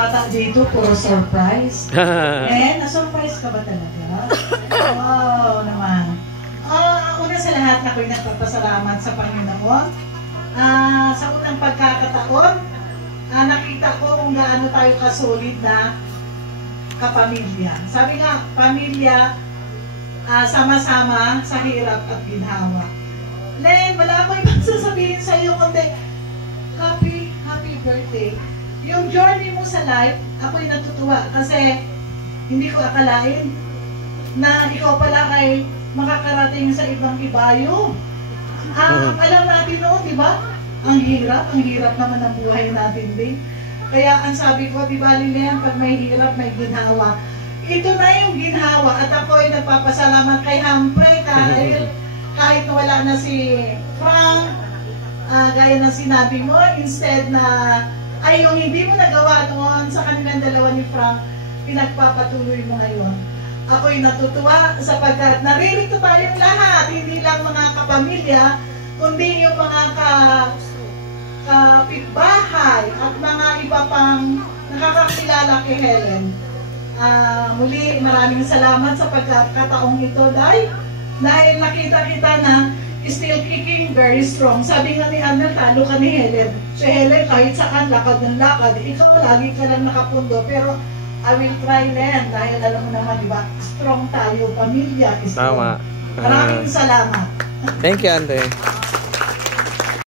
ata dito, puro surprise. Na-surprise ka ba talaga? Wow naman. Una sa lahat, ako'y nagpapasalamat sa Panginoon. Sa unang pagkakataon, nakita ko kung gaano tayo kasolid na kapamilya. Sabi nga, pamilya, sama-sama sa hirap at ginhawa. Len, wala akong ibang sasabihin sa iyo kundi happy birthday. Yung journey mo sa life, ako'y natutuwa kasi hindi ko akalain na ikaw pala ay makakarating sa ibang ibayo. Alam natin noon, di ba? Ang hirap naman ang buhay natin din. Kaya ang sabi ko, di ba, Lilian, pag may hirap, may ginhawa. Ito na yung ginhawa at ako ay nagpapasalamat kay Humphrey dahil kahit wala na si Frank, gaya ng sinabi mo, instead na ay yung hindi mo nagawa noon sa kanilang dalawa ni Frank, pinagpapatuloy mo ngayon. Ako'y natutuwa sapagkat naririto tayong lahat, hindi lang mga kapamilya, kundi yung mga kapitbahay at mga iba pang nakakakilala kay Helen. Muli, maraming salamat sa pagkakataong ito, dahil nakita kita na still kicking very strong. Sabi nga ni Arnel, talo ka ni Helen. Si Helen, kahit saan, lakad ng lakad. Ikaw, lagi ka lang nakapundo. Pero, I will try Len. Dahil alam mo naman, diba, strong tayo, pamilya. Strong. Tama. Maraming salamat. Thank you, Ante.